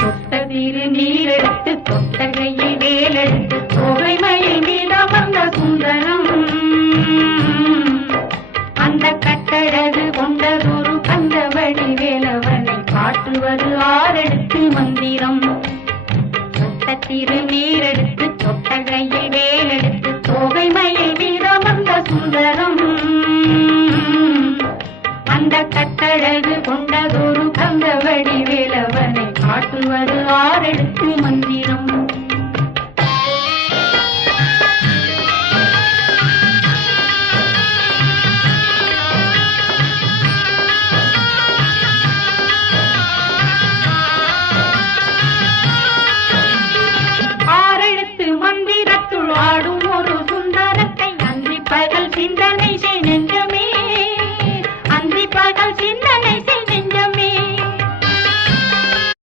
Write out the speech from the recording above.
தொட்டதிரு நீரெடுத்து தொட்டகையில் வேலெடுத்து தோகை மயில் மீதமர்ந்த சுந்தரம் அந்த கட்டழகு கொண்டதொரு கந்தவடி வேலவனை காட்டுவது ஆரெடுத்து மந்திரம் தொட்டதிரு நீரெடுத்து தொட்டகையில் வேலெடுத்து தோகை மயில் மீதமர்ந்த சுந்தரம் அந்த கட்டழகு கொண்டதொரு கந்தவடி வேலவன்